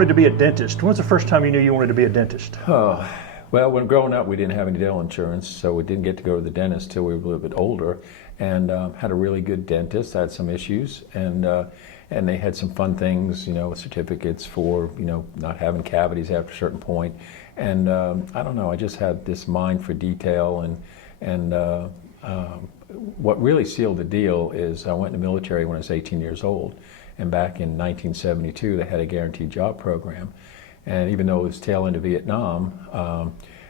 wanted to be a dentist? When's the first time you knew you wanted to be a dentist? Oh, well, when growing up, we didn't have any dental insurance, so we didn't get to go to the dentist till we were a little bit older, and had a really good dentist. I had some issues, and they had some fun things, you know, certificates for, you know, not having cavities after a certain point. And I don't know, I just had this mind for detail, and what really sealed the deal is I went in the military when I was 18 years old, and back in 1972 they had a guaranteed job program, and even though it was tail end of Vietnam,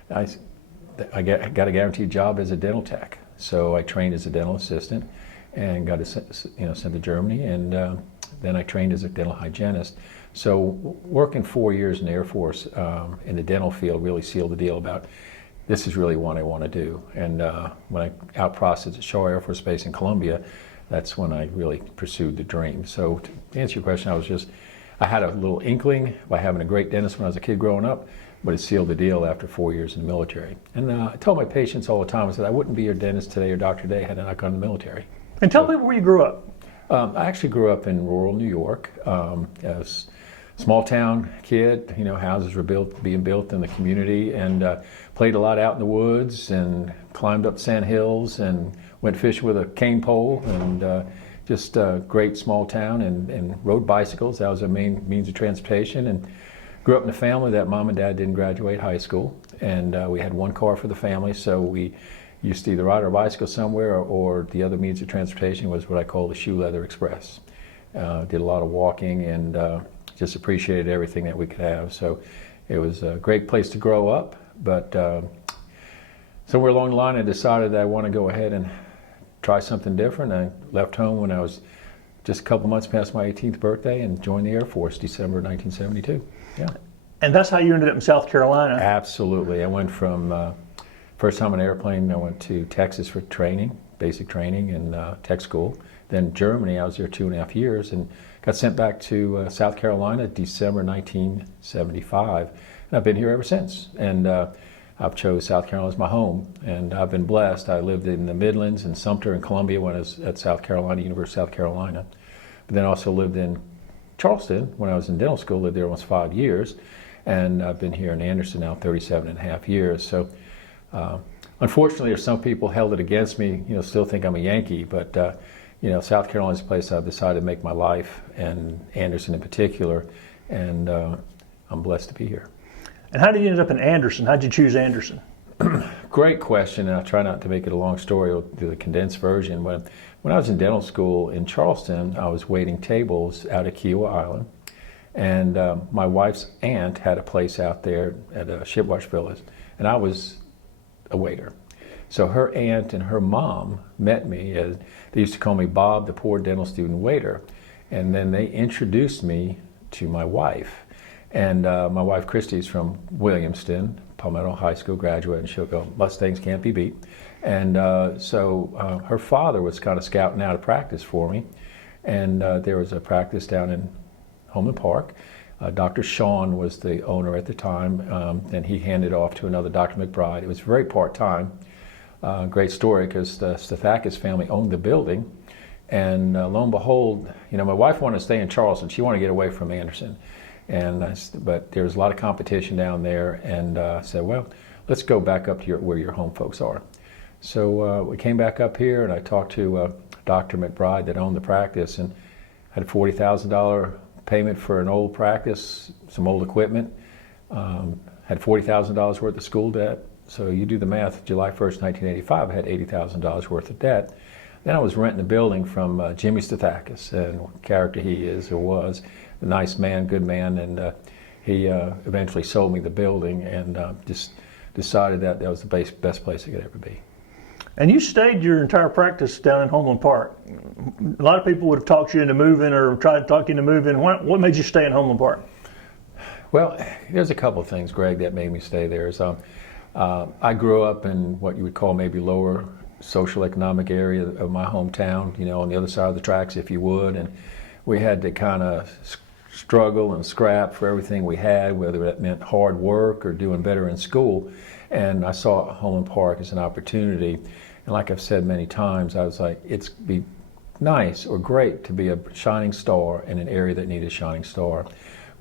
I got a guaranteed job as a dental tech. So I trained as a dental assistant and got sent to Germany, and then I trained as a dental hygienist. So working 4 years in the Air Force in the dental field really sealed the deal about this is really what I want to do. And when I out-processed at Shaw Air Force Base in Columbia, that's when I really pursued the dream. So to answer your question, I had a little inkling by having a great dentist when I was a kid growing up, but it sealed the deal after 4 years in the military. And I tell my patients all the time, I said, I wouldn't be your dentist today or doctor today had I not gone to the military. And tell people where you grew up. I actually grew up in rural New York. As small town kid, you know, houses were being built in the community, and played a lot out in the woods and climbed up sand hills and went fishing with a cane pole, and just a great small town, and rode bicycles. That was our main means of transportation, and grew up in a family that mom and dad didn't graduate high school, and we had one car for the family, so we used to either ride our bicycle somewhere, or the other means of transportation was what I call the Shoe Leather Express. Did a lot of walking, and just appreciated everything that we could have. So it was a great place to grow up, but somewhere along the line I decided that I want to go ahead and try something different. I left home when I was just a couple months past my 18th birthday and joined the Air Force December 1972. Yeah. And that's how you ended up in South Carolina? Absolutely. I went from, first time on an airplane, I went to Texas for training, basic training in tech school. Then Germany, I was there 2.5 years, and got sent back to South Carolina December 1975. And I've been here ever since. And I've chose South Carolina as my home, and I've been blessed. I lived in the Midlands and Sumter and Columbia when I was at South Carolina, University of South Carolina. But then also lived in Charleston when I was in dental school, lived there almost 5 years. And I've been here in Anderson now 37.5 years. So unfortunately, there's some people held it against me, you know, still think I'm a Yankee, but you know, South Carolina's a place I've decided to make my life, and Anderson in particular, and I'm blessed to be here. And how did you end up in Anderson? How did you choose Anderson? Great question, and I'll try not to make it a long story. I'll do the condensed version. But when I was in dental school in Charleston, I was waiting tables out at Kiowa Island, and my wife's aunt had a place out there at a Shipwash Village, and I was a waiter. So her aunt and her mom met me. They used to call me Bob, the poor dental student waiter. And then they introduced me to my wife. And my wife, Christy's from Williamston, Palmetto High School graduate, and she'll go, Mustangs can't be beat. And so her father was kind of scouting out a practice for me. And there was a practice down in Homeland Park. Dr. Sean was the owner at the time, and he handed off to another Dr. McBride. It was very part-time. Great story, because the Stathakis family owned the building, and lo and behold, you know, my wife wanted to stay in Charleston. She wanted to get away from Anderson, but there was a lot of competition down there, and I said, well, let's go back up to where your home folks are. So we came back up here, and I talked to Dr. McBride that owned the practice, and had a $40,000 payment for an old practice, some old equipment, had $40,000 worth of school debt. So you do the math, July 1st, 1985, I had $80,000 worth of debt. Then I was renting a building from Jimmy Stathakis, and what character he is or was, a nice man, good man, and he eventually sold me the building, and just decided that was the best place I could ever be. And you stayed your entire practice down in Homeland Park. A lot of people would have talked you into moving or tried to talk you into moving. What made you stay in Homeland Park? Well, there's a couple of things, Greg, that made me stay there. So, I grew up in what you would call maybe lower social economic area of my hometown, you know, on the other side of the tracks, if you would, and we had to kind of struggle and scrap for everything we had, whether that meant hard work or doing better in school. And I saw Homeland Park as an opportunity, and like I've said many times, I was like, it's be nice or great to be a shining star in an area that needed a shining star.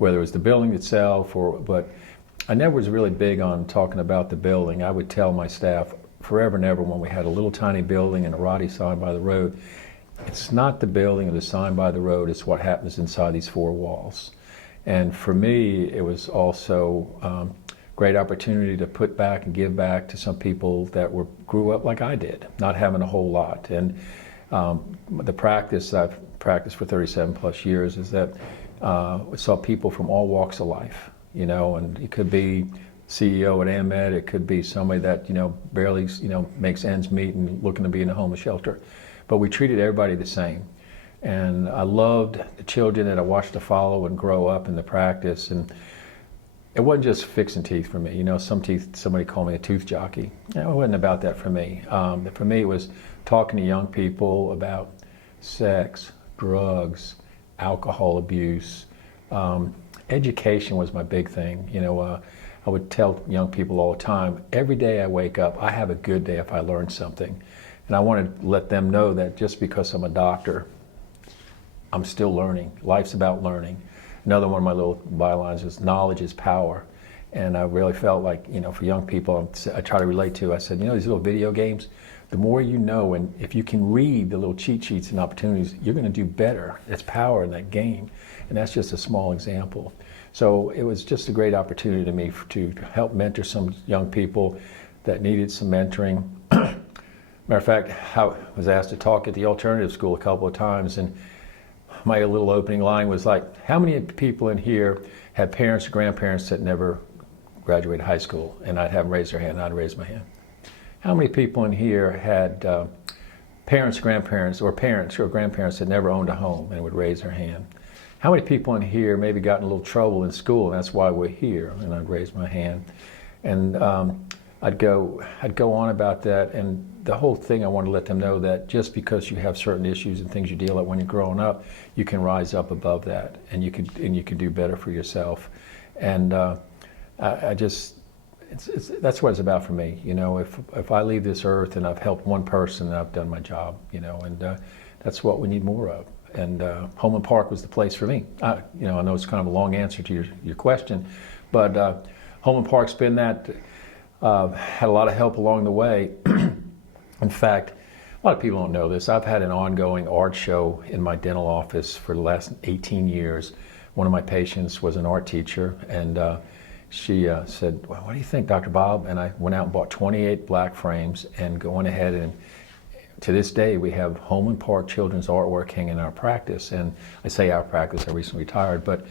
whether it was the building itself but I never was really big on talking about the building. I would tell my staff forever and ever when we had a little tiny building and a Roddy sign by the road, it's not the building or the sign by the road, it's what happens inside these four walls. And for me, it was also great opportunity to put back and give back to some people that grew up like I did, not having a whole lot. And the practice I've practiced for 37 plus years is that we saw people from all walks of life, you know, and it could be CEO at AMED, it could be somebody that, you know, barely, you know, makes ends meet and looking to be in a homeless shelter. But we treated everybody the same. And I loved the children that I watched to follow and grow up in the practice. And it wasn't just fixing teeth for me. You know, somebody called me a tooth jockey. You know, it wasn't about that for me. For me, it was talking to young people about sex, drugs, alcohol abuse. Education was my big thing. You know, I would tell young people all the time, every day I wake up, I have a good day if I learn something. And I wanted to let them know that just because I'm a doctor, I'm still learning. Life's about learning. Another one of my little bylines is knowledge is power. And I really felt like, you know, for young people, I try to relate to, I said, you know, these little video games, the more you know, and if you can read the little cheat sheets and opportunities, you're going to do better. There's power in that game. And that's just a small example. So it was just a great opportunity to me to help mentor some young people that needed some mentoring. Matter of fact, I was asked to talk at the alternative school a couple of times, and my little opening line was like, how many people in here had parents or grandparents that never graduated high school? And I'd have them raise their hand, and I'd raise my hand. How many people in here had parents, grandparents, or parents or grandparents that never owned a home and would raise their hand? How many people in here maybe got in a little trouble in school, and that's why we're here? And I'd raise my hand. And I'd go on about that, and the whole thing I wanted to let them know that just because you have certain issues and things you deal with when you're growing up, you can rise up above that, and you could do better for yourself. And that's what it's about for me. You know, if I leave this earth and I've helped one person, then I've done my job. You know, and that's what we need more of. And Homeland Park was the place for me. You know, I know it's kind of a long answer to your question, but Homeland Park's been that. Had a lot of help along the way. In fact, a lot of people don't know this. I've had an ongoing art show in my dental office for the last 18 years. One of my patients was an art teacher, and she said, well, what do you think, Dr. Bob? And I went out and bought 28 black frames and going ahead, and to this day we have Homeland Park children's artwork hanging in our practice. And I say our practice, I recently retired, but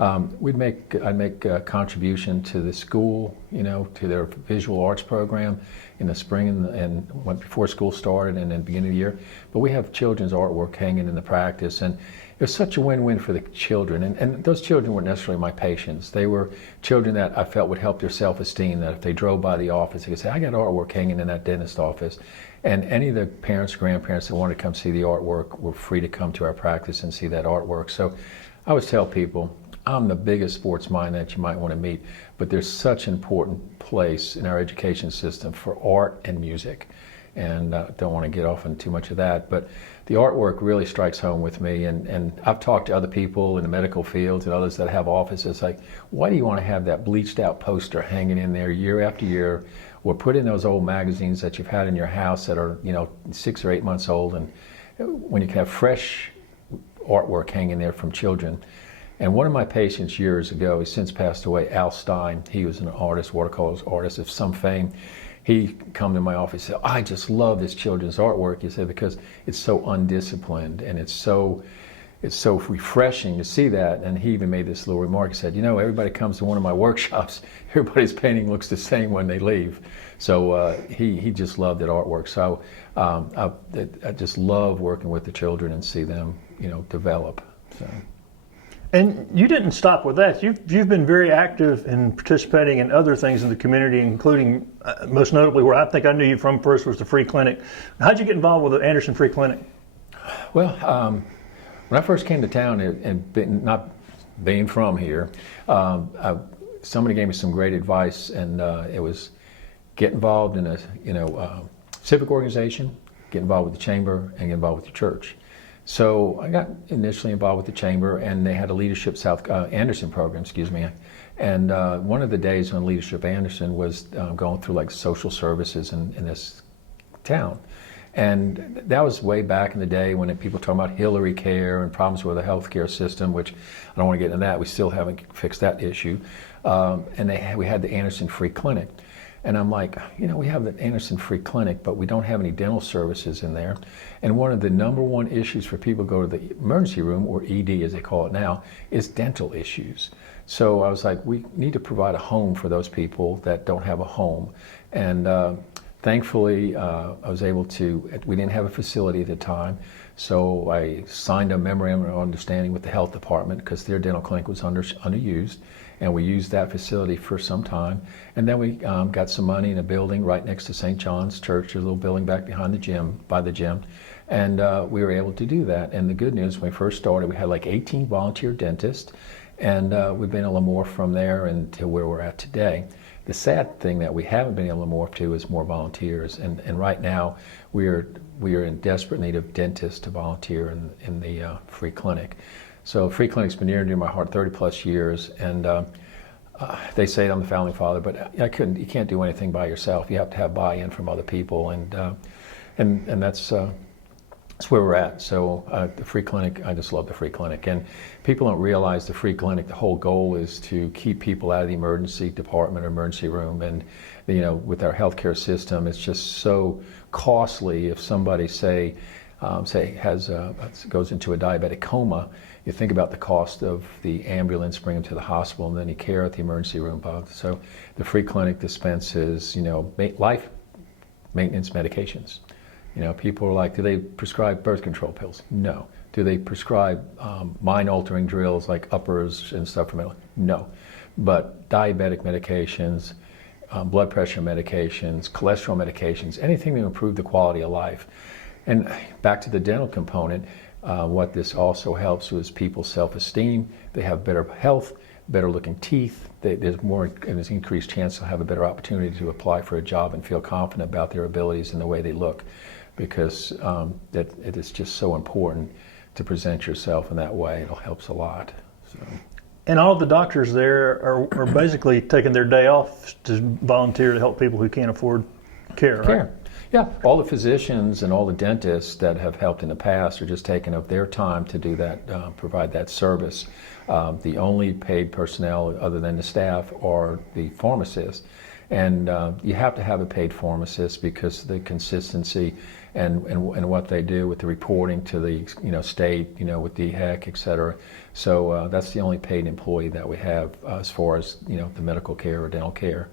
I'd make a contribution to the school, you know, to their visual arts program in the spring and before school started and then the beginning of the year. But we have children's artwork hanging in the practice, and it was such a win-win for the children. And those children weren't necessarily my patients. They were children that I felt would help their self-esteem, that if they drove by the office, they could say, I got artwork hanging in that dentist office. And any of the parents, grandparents that wanted to come see the artwork were free to come to our practice and see that artwork. So I always tell people, I'm the biggest sports mind that you might want to meet, but there's such an important place in our education system for art and music. And don't want to get off on too much of that, but the artwork really strikes home with me. And I've talked to other people in the medical field and others that have offices like, why do you want to have that bleached out poster hanging in there year after year, or put in those old magazines that you've had in your house that are, you know, 6 or 8 months old, and when you can have fresh artwork hanging there from children. And one of my patients years ago, he's since passed away, Al Stein, he was an artist, watercolor artist of some fame. He come to my office and said, I just love this children's artwork, he said, because it's so undisciplined and it's so refreshing to see that. And he even made this little remark, he said, you know, everybody comes to one of my workshops, everybody's painting looks the same when they leave. So he just loved that artwork. So I just love working with the children and see them, you know, develop. So. And you didn't stop with that. You've been very active in participating in other things in the community, including most notably where I think I knew you from first was the Free Clinic. How'd you get involved with the Anderson Free Clinic? Well, when I first came to town, and not being from here, somebody gave me some great advice, and it was get involved in a civic organization, get involved with the chamber, and get involved with the church. So I got initially involved with the chamber, and they had a Leadership South Anderson program, excuse me. And one of the days on Leadership Anderson was going through like social services in this town. And that was way back in the day when people were talking about Hillary care and problems with the healthcare system, which I don't want to get into that. We still haven't fixed that issue. And we had the Anderson Free Clinic. And I'm like, we have the Anderson Free Clinic, but we don't have any dental services in there. And one of the number one issues for people who go to the emergency room, or ED as they call it now, is dental issues. So I was like, we need to provide a home for those people that don't have a home. And thankfully, I was able to, we didn't have a facility at the time, so I signed a memorandum of understanding with the health department because their dental clinic was underused. And we used that facility for some time. And then we got some money in a building right next to St. John's Church, a little building back behind the gym, by the gym. And we were able to do that. And the good news, when we first started, we had like 18 volunteer dentists. And we've been able to morph from there into where we're at today. The sad thing that we haven't been able to morph to is more volunteers. And right now, we are in desperate need of dentists to volunteer in the free clinic. So free clinic's been near and dear to my heart 30 plus years, and they say I'm the founding father, but you can't do anything by yourself. You have to have buy-in from other people, and that's where we're at. So the free clinic, I just love the free clinic, and people don't realize the free clinic, the whole goal is to keep people out of the emergency department or emergency room, and with our healthcare system, it's just so costly if somebody goes into a diabetic coma. You think about the cost of the ambulance, bring them to the hospital, and then you care at the emergency room. So the free clinic dispenses, life maintenance medications. People are like, do they prescribe birth control pills? No. Do they prescribe mind-altering drills like uppers and stuff for mental? No. But diabetic medications, blood pressure medications, cholesterol medications, anything to improve the quality of life. And back to the dental component, what this also helps is people's self-esteem. They have better health, better looking teeth. There's an increased chance they'll have a better opportunity to apply for a job and feel confident about their abilities and the way they look, because it is just so important to present yourself in that way. It helps a lot. So. And all of the doctors there are basically taking their day off to volunteer to help people who can't afford care, right? Yeah, all the physicians and all the dentists that have helped in the past are just taking up their time to do that, provide that service. The only paid personnel other than the staff are the pharmacists. And you have to have a paid pharmacist because of the consistency and what they do with the reporting to the state, with DHEC, et cetera. So that's the only paid employee that we have as far as the medical care or dental care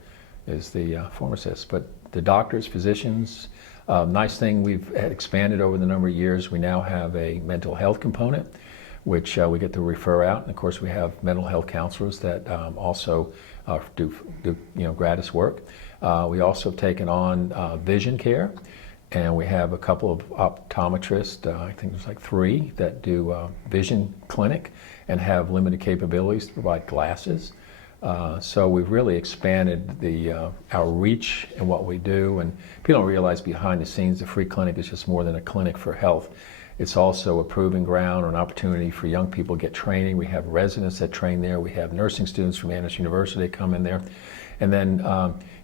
is the pharmacist. But the doctors, physicians, nice thing, we've expanded over the number of years. We now have a mental health component, which we get to refer out. And of course, we have mental health counselors that also do gratis work. We also have taken on vision care, and we have a couple of optometrists, I think there's like 3, that do vision clinic and have limited capabilities to provide glasses. So we've really expanded our reach in what we do, and people don't realize behind the scenes the free clinic is just more than a clinic for health. It's also a proving ground or an opportunity for young people to get training. We have residents that train there. We have nursing students from Anderson University come in there. And then,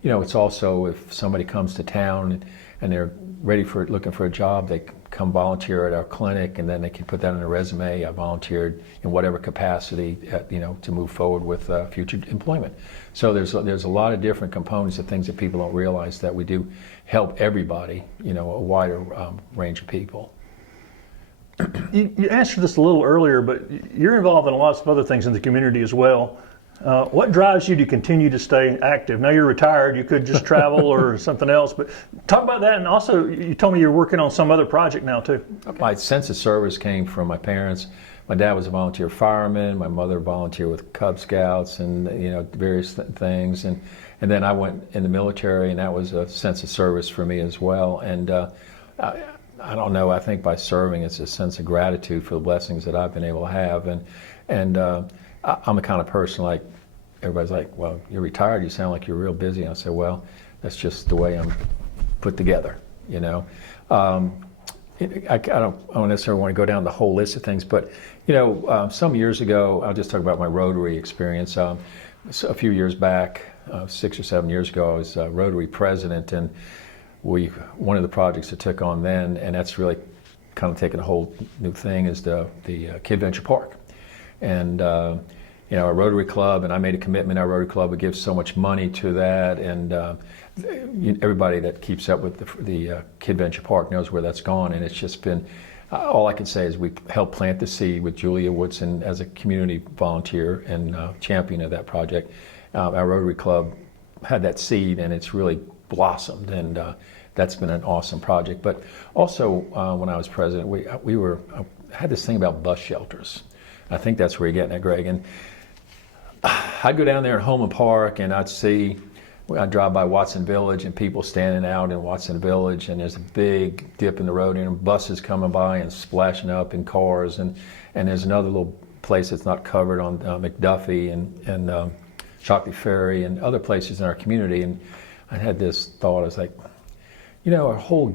it's also if somebody comes to town and they're looking for a job, they come volunteer at our clinic, and then they can put that on their resume. I volunteered in whatever capacity, to move forward with future employment. So there's a lot of different components of things that people don't realize, that we do help everybody, a wider range of people. You answered this a little earlier, but you're involved in lots of other things in the community as well. What drives you to continue to stay active? Now you're retired, you could just travel or something else, but talk about that. And also, you told me you're working on some other project now too. My sense of service came from my parents. My dad was a volunteer fireman. My mother volunteered with Cub Scouts and various things. And then I went in the military, and that was a sense of service for me as well. And I don't know, I think by serving, it's a sense of gratitude for the blessings that I've been able to have. And I'm the kind of person, like, everybody's like, well, you're retired, you sound like you're real busy. And I say, well, that's just the way I'm put together, I don't necessarily want to go down the whole list of things, but some years ago, I'll just talk about my Rotary experience. So a few years back, 6 or 7 years ago, I was Rotary president, and one of the projects I took on then, and that's really kind of taken a whole new thing, is the Kid Venture Park. And our Rotary Club, and I made a commitment, our Rotary Club would give so much money to that, and everybody that keeps up with the Kid Venture Park knows where that's gone, and it's just been, all I can say is we helped plant the seed with Julia Woodson as a community volunteer and champion of that project. Our Rotary Club had that seed, and it's really blossomed, and that's been an awesome project. But also, when I was president, we had this thing about bus shelters. I think that's where you're getting at, Greg. And I'd go down there at Homeland Park, and I'd drive by Watson Village, and people standing out in Watson Village, and there's a big dip in the road, and buses coming by and splashing up in cars, and there's another little place that's not covered on McDuffie and Shockley Ferry and other places in our community. And I had this thought, I was like, our whole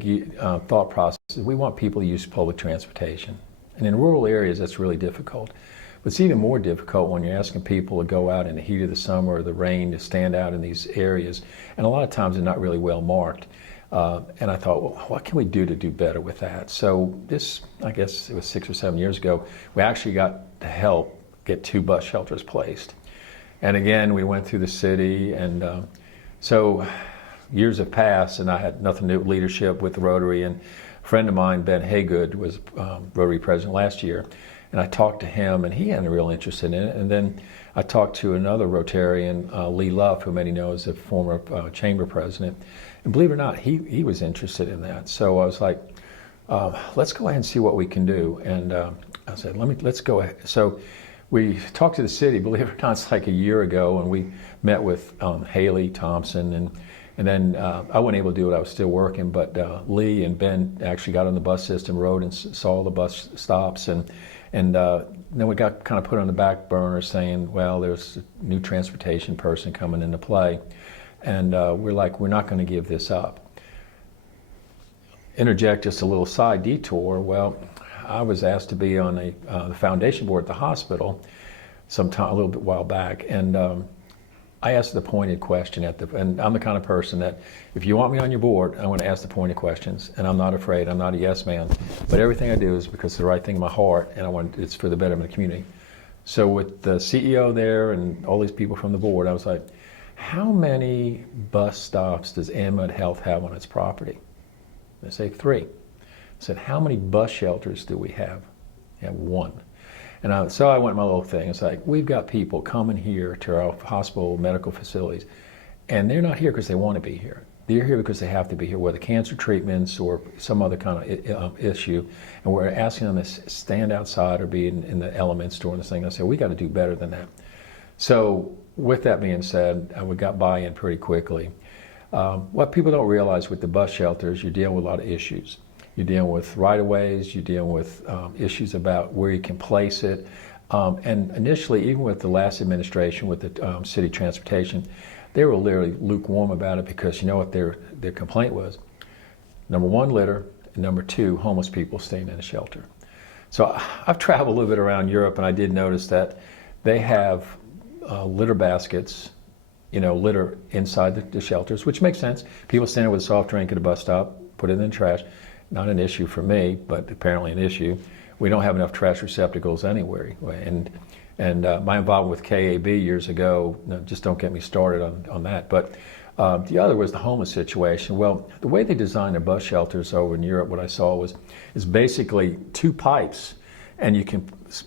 thought process is we want people to use public transportation. And in rural areas, that's really difficult. But it's even more difficult when you're asking people to go out in the heat of the summer or the rain to stand out in these areas. And a lot of times they're not really well marked. And I thought, well, what can we do to do better with that? So I guess it was 6 or 7 years ago, we actually got to help get 2 bus shelters placed. And again, we went through the city, and so years have passed, and I had nothing to do with leadership with the Rotary. And a friend of mine, Ben Haygood, was Rotary president last year. And I talked to him, and he had a real interest in it. And then I talked to another Rotarian, Lee Luff, who many know is a former chamber president. And believe it or not, he was interested in that. So I was like, let's go ahead and see what we can do. And I said, let's go ahead. So we talked to the city, believe it or not, it's like a year ago, and we met with Haley Thompson, and then I wasn't able to do it, I was still working, but Lee and Ben actually got on the bus system, rode and saw the bus stops, and then we got kind of put on the back burner saying, well, there's a new transportation person coming into play, and we're like, we're not going to give this up. Interject just a little side detour. Well, I was asked to be on the foundation board at the hospital a little bit while back, and I asked the pointed question and I'm the kind of person that if you want me on your board, I want to ask the pointed questions, and I'm not afraid. I'm not a yes man, but everything I do is because it's the right thing in my heart, and it's for the betterment of the community. So with the CEO there and all these people from the board, I was like, how many bus stops does AmMed Health have on its property? They say 3. I said, how many bus shelters do we have? We have 1. And so I went my little thing. It's like, we've got people coming here to our hospital, medical facilities, and they're not here because they want to be here. They're here because they have to be here, whether cancer treatments or some other kind of issue. And we're asking them to stand outside or be in the elements during this thing. I said, we got to do better than that. So with that being said, we got buy-in pretty quickly. What people don't realize with the bus shelters, you're dealing with a lot of issues. You're dealing with right-of-ways, you're dealing with issues about where you can place it. And initially, even with the last administration, with the city transportation, they were literally lukewarm about it because you know what their complaint was? Number 1, litter, and number 2, homeless people staying in a shelter. So I've traveled a little bit around Europe, and I did notice that they have litter baskets, litter inside the shelters, which makes sense. People standing with a soft drink at a bus stop, put it in the trash. Not an issue for me, but apparently an issue. We don't have enough trash receptacles anywhere. And my involvement with KAB years ago, just don't get me started on that. But the other was the homeless situation. Well, the way they designed their bus shelters over in Europe, what I saw is basically 2 pipes, and you can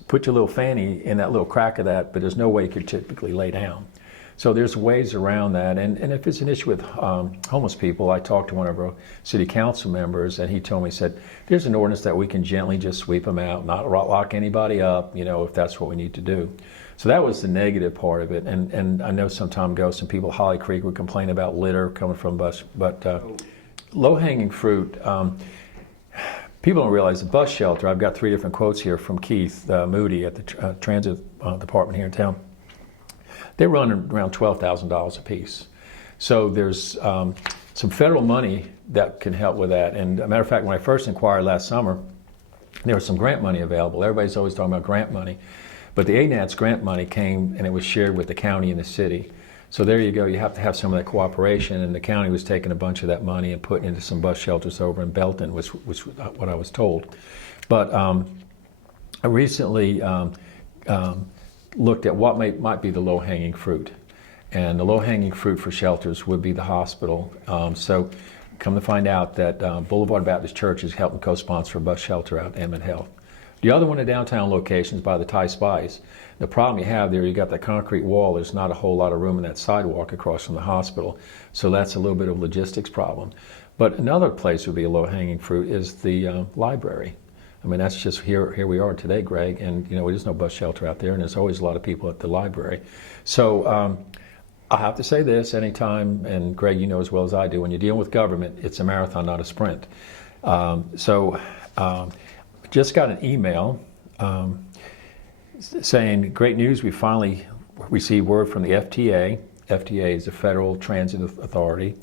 put your little fanny in that little crack of that, but there's no way you could typically lay down. So there's ways around that, and if it's an issue with homeless people, I talked to one of our city council members, and he told me, he said, there's an ordinance that we can gently just sweep them out, not lock anybody up, if that's what we need to do. So that was the negative part of it, and I know some time ago, some people at Holly Creek would complain about litter coming from bus, but low-hanging fruit, people don't realize the bus shelter, I've got 3 different quotes here from Keith Moody at the transit department here in town. They run around $12,000 a piece. So there's some federal money that can help with that. And a matter of fact, when I first inquired last summer, there was some grant money available. Everybody's always talking about grant money. But the ANAT's grant money came and it was shared with the county and the city. So there you go, you have to have some of that cooperation, and the county was taking a bunch of that money and putting it into some bus shelters over in Belton, which was what I was told. But I recently looked at what might be the low-hanging fruit. And the low-hanging fruit for shelters would be the hospital. So come to find out that Boulevard Baptist Church is helping co-sponsor a bus shelter out in Emmett Health. The other one, the downtown location, is by the Thai Spice. The problem you have there, you got that concrete wall. There's not a whole lot of room in that sidewalk across from the hospital. So that's a little bit of a logistics problem. But another place would be a low-hanging fruit is the library. I mean, that's just here we are today, Greg, and there's no bus shelter out there, and there's always a lot of people at the library. So I have to say this anytime, and Greg, you know as well as I do, when you're dealing with government, it's a marathon, not a sprint. Just got an email saying, great news, we finally received word from the FTA. FTA is the Federal Transit Authority,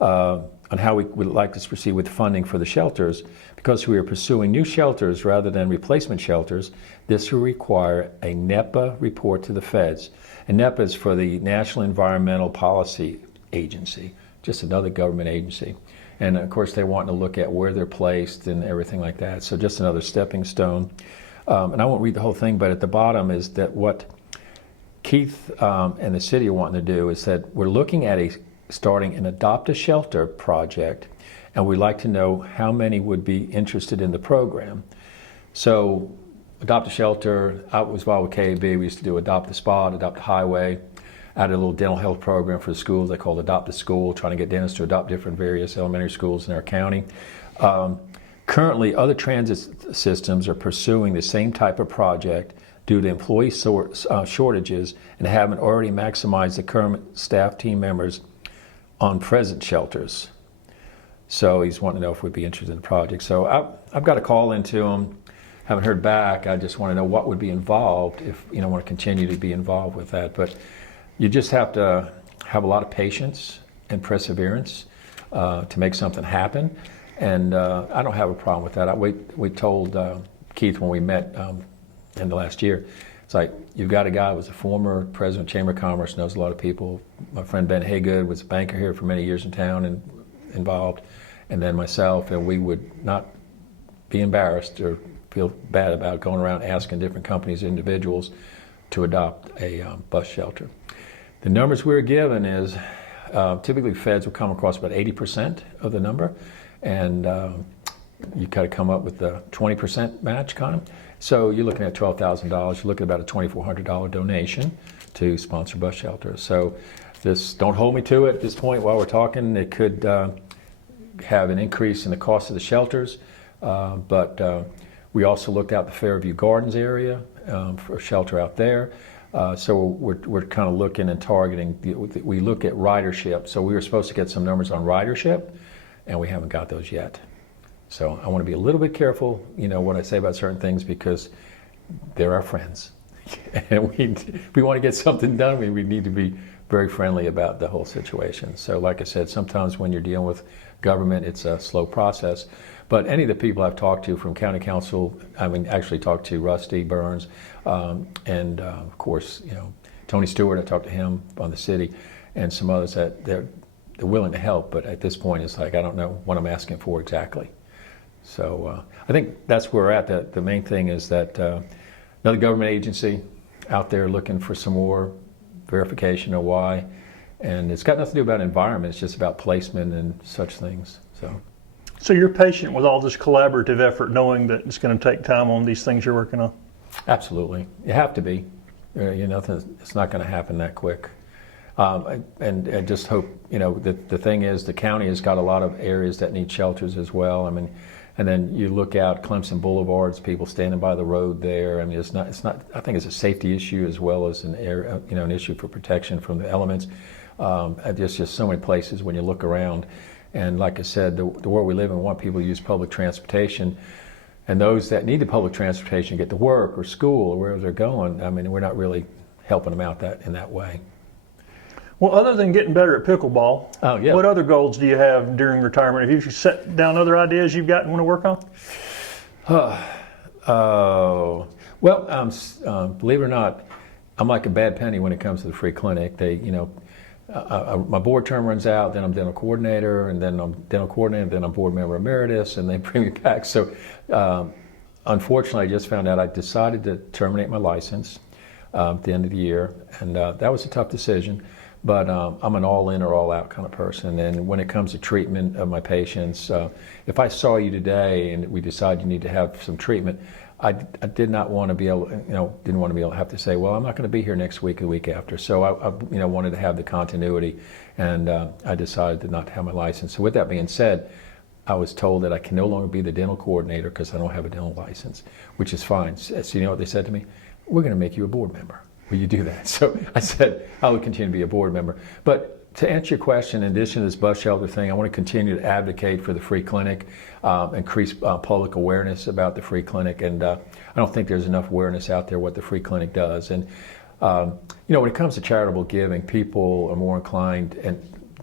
on how we would like to proceed with funding for the shelters. Because we are pursuing new shelters rather than replacement shelters, this will require a NEPA report to the feds. And NEPA is for the National Environmental Policy Agency, just another government agency. And of course, they want to look at where they're placed and everything like that. So just another stepping stone. And I won't read the whole thing, but at the bottom is that what Keith and the city are wanting to do is that we're looking at starting an Adopt a Shelter project, and we'd like to know how many would be interested in the program. So Adopt a Shelter, I was involved with KAB. We used to do Adopt a Spot, Adopt a Highway. I had a little dental health program for the schools they called Adopt a School, trying to get dentists to adopt different various elementary schools in our county. Currently, other transit systems are pursuing the same type of project due to employee shortages and haven't already maximized the current staff team members on present shelters. So he's wanting to know if we'd be interested in the project. So I've got a call into him. Haven't heard back. I just want to know what would be involved if want to continue to be involved with that. But you just have to have a lot of patience and perseverance to make something happen. And I don't have a problem with that. We told Keith when we met in the last year, it's like, you've got a guy who was a former president of Chamber of Commerce, knows a lot of people. My friend Ben Haygood was a banker here for many years in town and involved. And then myself, and we would not be embarrassed or feel bad about going around asking different companies, individuals, to adopt a bus shelter. The numbers we were given is typically feds will come across about 80% of the number, and you kind of come up with the 20% match kind of. So you're looking at $12,000. You're looking at about a $2,400 donation to sponsor bus shelters. So don't hold me to it at this point while we're talking. It could have an increase in the cost of the shelters, but we also looked out the Fairview Gardens area for a shelter out there. So we're kind of looking and targeting. We look at ridership. So we were supposed to get some numbers on ridership, and we haven't got those yet. So I want to be a little bit careful, what I say about certain things, because they're our friends, and we want to get something done. We need to be very friendly about the whole situation. So like I said, sometimes when you're dealing with government, it's a slow process. But any of the people I've talked to from county council, actually talked to Rusty Burns, and of course, Tony Stewart, I talked to him on the city, and some others that they're willing to help, but at this point it's like, I don't know what I'm asking for exactly. So I think that's where we're at. The main thing is that another government agency out there looking for some more verification of why, and it's got nothing to do about environment, it's just about placement and such things. So you're patient with all this collaborative effort, knowing that it's going to take time on these things you're working on? Absolutely. You have to be. It's not going to happen that quick. And I just hope, the thing is, the county has got a lot of areas that need shelters as well. And then you look out Clemson Boulevards, people standing by the road there. It's not, I think it's a safety issue as well as an issue for protection from the elements. There's just so many places when you look around. And like I said, the world we live in, we want people to use public transportation. And those that need the public transportation get to work or school or wherever they're going, we're not really helping them out in that way. Well, other than getting better at pickleball, Oh, yeah. what other goals do you have during retirement? Have you set down other ideas you've got and want to work on? Oh, well, believe it or not, I'm like a bad penny when it comes to the free clinic. My board term runs out, then I'm dental coordinator, and then I'm dental coordinator, then I'm board member emeritus, and they bring me back. So, unfortunately, I just found out I decided to terminate my license at the end of the year, and that was a tough decision. But I'm an all-in or all-out kind of person, and when it comes to treatment of my patients, if I saw you today and we decide you need to have some treatment, I did not want to be able, didn't want to be able to have to say, well, I'm not going to be here next week or the week after. So I wanted to have the continuity, and I decided to not have my license. So with that being said, I was told that I can no longer be the dental coordinator because I don't have a dental license, which is fine. So you know what they said to me? We're going to make you a board member. Will you do that? So I said I would continue to be a board member. But to answer your question, in addition to this bus shelter thing, I want to continue to advocate for the free clinic, increase public awareness about the free clinic, and I don't think there's enough awareness out there what the free clinic does. And when it comes to charitable giving, people are more inclined, and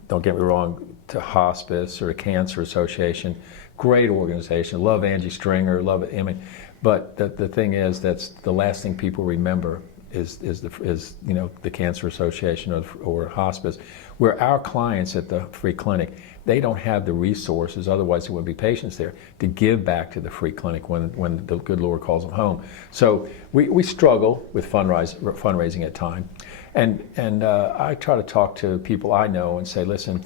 don't get me wrong, to hospice or the Cancer Association. Great organization. Love Angie Stringer. Love it. I mean, but the thing is, that's the last thing people remember is the Cancer Association or hospice, where our clients at the free clinic, they don't have the resources, otherwise there wouldn't be patients there, to give back to the free clinic when the good Lord calls them home. So we struggle with fundraising at times, and I try to talk to people I know and say, listen,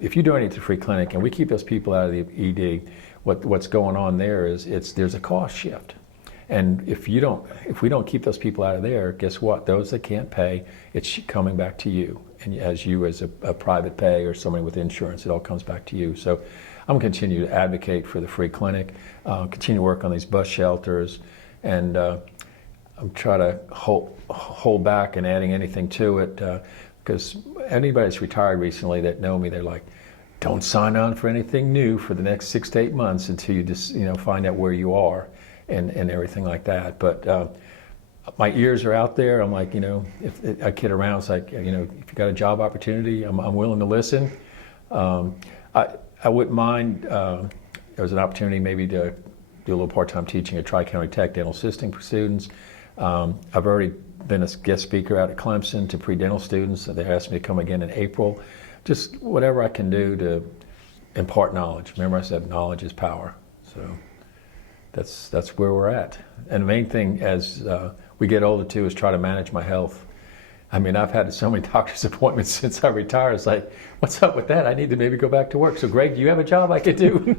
if you donate to the free clinic and we keep those people out of the ED, what's going on there is there's a cost shift. And if we don't keep those people out of there, guess what? Those that can't pay, it's coming back to you. And as a private pay or somebody with insurance, it all comes back to you. So I'm going to continue to advocate for the free clinic, continue to work on these bus shelters, and I'm trying to hold back and adding anything to it, because anybody that's retired recently that know me, they're like, don't sign on for anything new for the next 6 to 8 months until you just find out where you are. And everything like that. But my ears are out there. I'm like, if I kid around, it's like, if you got a job opportunity, I'm willing to listen. I wouldn't mind, there's an opportunity maybe to do a little part-time teaching at Tri-County Tech, dental assisting for students. I've already been a guest speaker out at Clemson to pre-dental students. They asked me to come again in April. Just whatever I can do to impart knowledge. Remember I said knowledge is power. So that's where we're at. And the main thing as we get older too is try to manage my health. I mean, I've had so many doctor's appointments since I retired. It's like, what's up with that? I need to maybe go back to work. So Greg, do you have a job I could do?